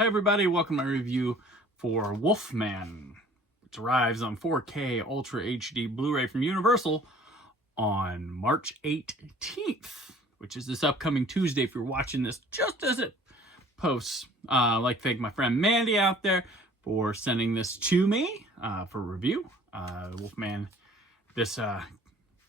Hi everybody, welcome to my review for Wolfman, which arrives on 4K Ultra HD Blu-ray from Universal on March 18th, which is this upcoming Tuesday if you're watching this just as it posts. I'd like to thank my friend Mandy out there for sending this to me for review. Wolfman, this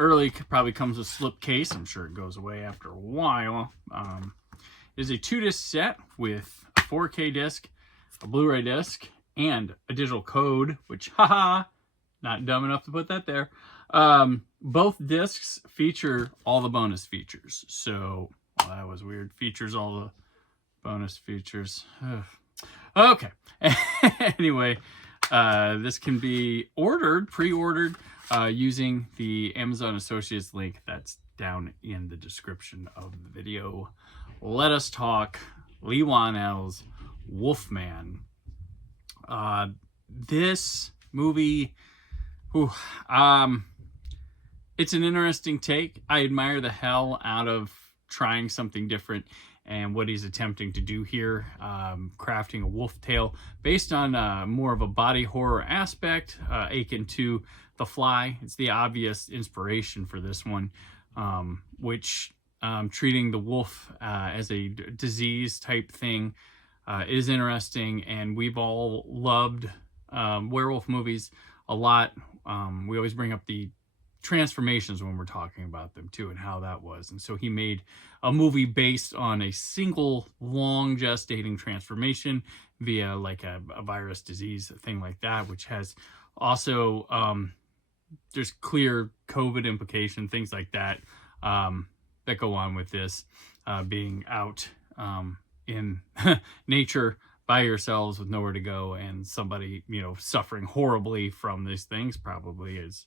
early probably comes with slipcase. I'm sure it goes away after a while. It is a 2-disc set with a 4K disc, a Blu-ray disc, and a digital code, which, haha, not dumb enough to put that there. Both discs feature all the bonus features. So, well, that was weird. Features all the bonus features. Okay. Anyway, this can be pre-ordered, using the Amazon Associates link that's down in the description of the video. Let us talk Leigh Whannell's Wolfman. This movie, it's an interesting take. I admire the hell out of trying something different and what he's attempting to do here, crafting a wolf tale based on more of a body horror aspect, akin to The Fly. It's the obvious inspiration for this one, which treating the wolf as a disease type thing is interesting, and we've all loved werewolf movies a lot. We always bring up the transformations when we're talking about them too, and how that was. And so he made a movie based on a single long gestating transformation via like a virus disease, a thing like that, which has also there's clear COVID implication, things like that, that go on with this, being out in nature by yourselves with nowhere to go, and somebody, suffering horribly from these things probably is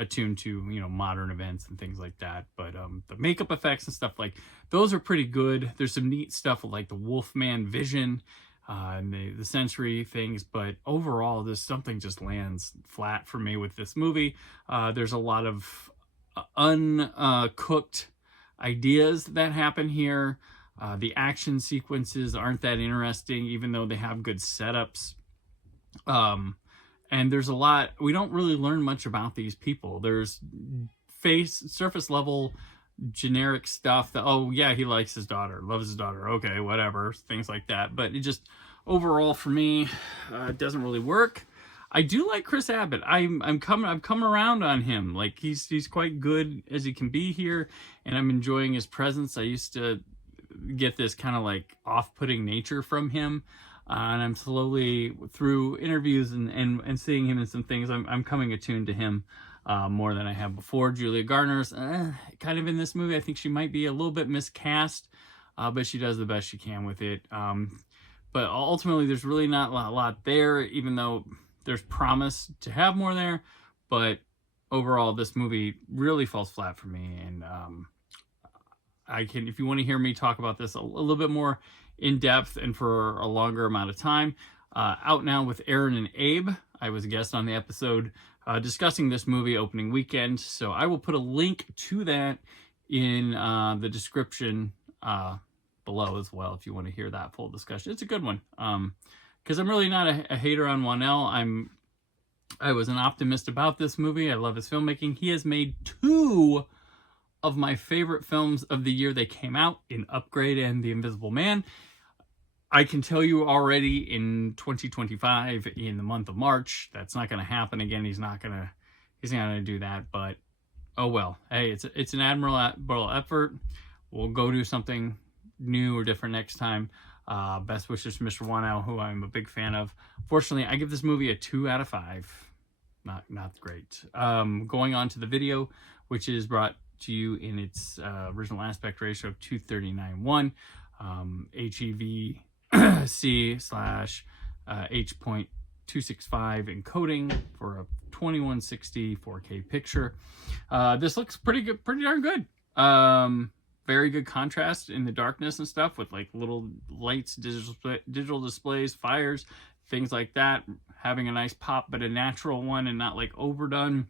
attuned to, modern events and things like that. But the makeup effects and stuff like those are pretty good. There's some neat stuff with like the Wolfman vision and the sensory things, but overall something just lands flat for me with this movie. There's a lot of uncooked ideas that happen here. The action sequences aren't that interesting, even though they have good setups. And there's a lot, we don't really learn much about these people. There's surface level generic stuff that, oh yeah, he likes his daughter, loves his daughter, okay, whatever, things like that. But it just, overall for me, it doesn't really work. I do like Chris Abbott. I've come around on him. Like he's quite good as he can be here, and I'm enjoying his presence. I used to get this kind of like off-putting nature from him, and I'm slowly, through interviews and seeing him in some things, I'm coming attuned to him more than I have before. Julia Garner's kind of in this movie. I think she might be a little bit miscast, but she does the best she can with it. But ultimately, there's really not a lot there, even though there's promise to have more there. But overall, this movie really falls flat for me. And if you want to hear me talk about this a little bit more in depth and for a longer amount of time, out now with Aaron and Abe. I was a guest on the episode discussing this movie opening weekend. So I will put a link to that in the description below as well, if you want to hear that full discussion. It's a good one. Because I'm really not a hater on Whannell. I was an optimist about this movie. I love his filmmaking. He has made 2 of my favorite films of the year they came out, in Upgrade and The Invisible Man. I can tell you already in 2025, in the month of March, that's not going to happen again. He's not going to do that. But oh well. Hey, it's an admirable effort. We'll go do something new or different next time. Best wishes to Mr. Whannell, who I'm a big fan of. Fortunately, I give this movie a 2 out of 5. Not great. Going on to the video, which is brought to you in its original aspect ratio of 239:1, HEVC/H.265 encoding for a 2160 4K picture. This looks pretty good, pretty darn good. Very good contrast in the darkness and stuff, with like little lights, digital displays, fires, things like that, having a nice pop, but a natural one and not like overdone.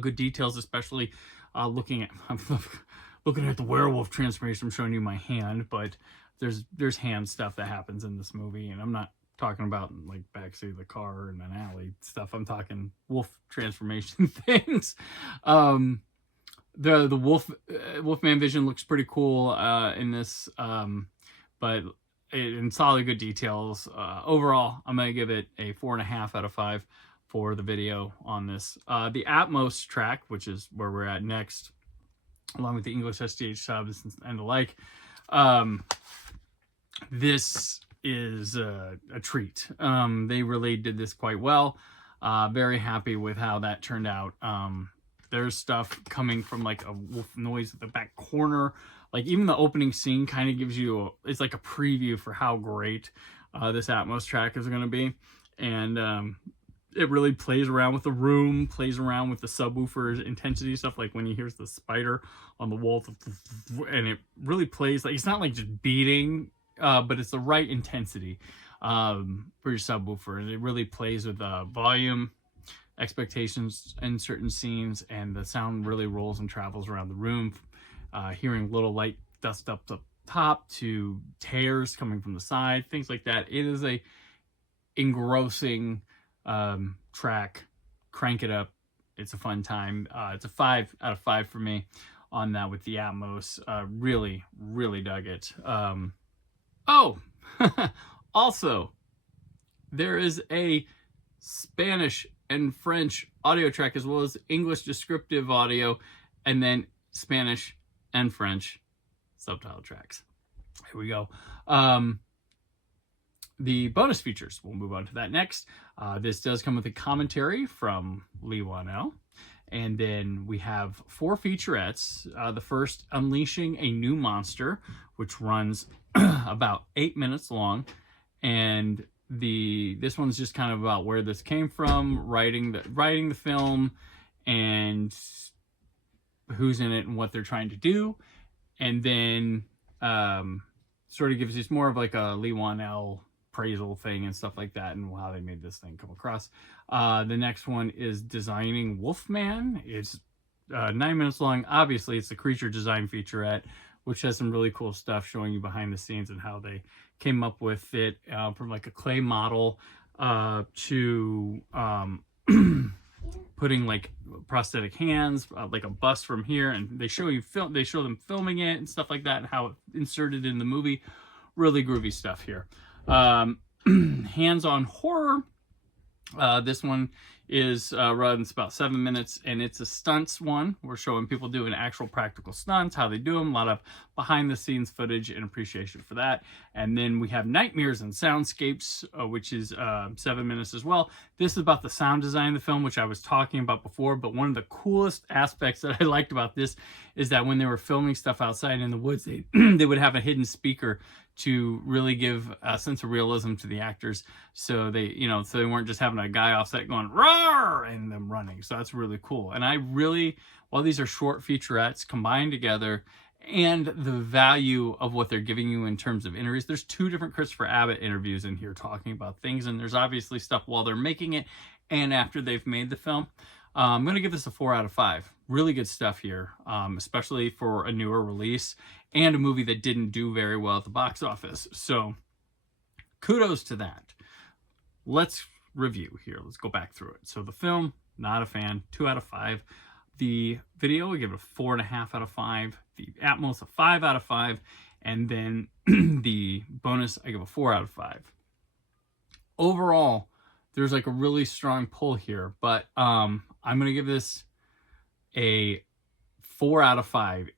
Good details, especially looking at the werewolf transformation. I'm showing you my hand, but there's hand stuff that happens in this movie, and I'm not talking about like backseat of the car in an alley stuff. I'm talking wolf transformation things. The Wolfman vision looks pretty cool in this, but in solid good details. Overall, I'm gonna give it a 4.5 out of 5 for the video on this. The Atmos track, which is where we're at next, along with the English SDH subs and the like. This is a treat. They really did this quite well. Very happy with how that turned out. There's stuff coming from like a wolf noise at the back corner. Like even the opening scene kind of gives you, it's like a preview for how great this Atmos track is going to be. And it really plays around with the room, plays around with the subwoofer intensity stuff, like when you hear the spider on the wall, and it really plays like, it's not like just beating, but it's the right intensity for your subwoofer, and it really plays with volume expectations in certain scenes, and the sound really rolls and travels around the room. Hearing little light dust up the top to tears coming from the side, things like that. It is a engrossing track. Crank it up. It's a fun time. It's a 5 out of 5 for me on that with the Atmos. Really, really dug it. Oh, also, there is a Spanish and French audio track as well as English descriptive audio, and then Spanish and French subtitle tracks. Here we go. The bonus features, we'll move on to that next. This does come with a commentary from Lee Wanell. And then we have 4 featurettes. The first, Unleashing a New Monster, which runs about 8 minutes long. And this one's just kind of about where this came from, writing the film, and who's in it and what they're trying to do. And then sort of gives us more of like a Lee Wanell appraisal thing and stuff like that, and how they made this thing come across. The next one is Designing Wolfman. It's 9 minutes long. Obviously, it's a creature design featurette, which has some really cool stuff showing you behind the scenes and how they came up with it, from like a clay model to putting like prosthetic hands, like a bust from here, and they show them filming it and stuff like that, and how it inserted in the movie. Really groovy stuff here. Hands-on horror. This one is runs about 7 minutes, and it's a stunts one. We're showing people doing actual practical stunts, how they do them, a lot of behind the scenes footage and appreciation for that. And then we have Nightmares and Soundscapes, which is 7 minutes as well. This is about the sound design of the film, which I was talking about before, but one of the coolest aspects that I liked about this is that when they were filming stuff outside in the woods, they would have a hidden speaker to really give a sense of realism to the actors. So they weren't just having a guy off set going roar and them running. So that's really cool. And I really, while these are short featurettes combined together, and the value of what they're giving you in terms of interviews, there's 2 different Christopher Abbott interviews in here talking about things, and there's obviously stuff while they're making it and after they've made the film. I'm going to give this a 4 out of 5. Really good stuff here, especially for a newer release and a movie that didn't do very well at the box office. So kudos to that. Let's review here. Let's go back through it. So the film, not a fan, 2 out of 5. The video, I give it a 4.5 out of 5. The Atmos, a 5 out of 5. And then the bonus, I give a 4 out of 5. Overall, there's like a really strong pull here, but I'm going to give this a 4 out of 5,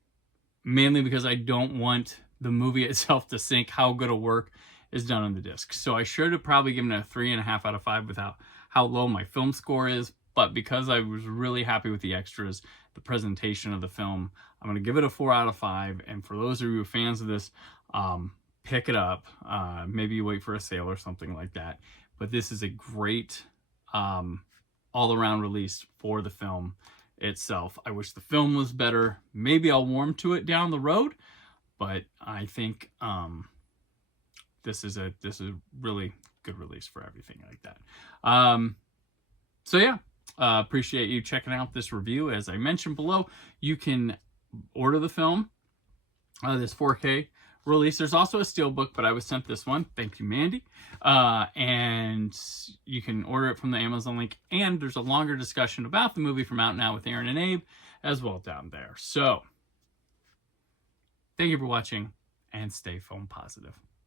mainly because I don't want the movie itself to sink how good a work is done on the disc. So I should have probably given it a 3.5 out of 5 without how low my film score is, but because I was really happy with the extras, the presentation of the film, I'm going to give it a 4 out of 5. And for those of you fans of this, pick it up. Maybe you wait for a sale or something like that. But this is a great all-around release for the film itself. I wish the film was better. Maybe I'll warm to it down the road, but I think this is a really good release for everything like that. So yeah, appreciate you checking out this review. As I mentioned below, you can order the film, this 4K release. There's also a steelbook, but I was sent this one. Thank you, Mandy. And you can order it from the Amazon link. And there's a longer discussion about the movie from Out Now with Aaron and Abe as well down there. So, thank you for watching, and stay film positive.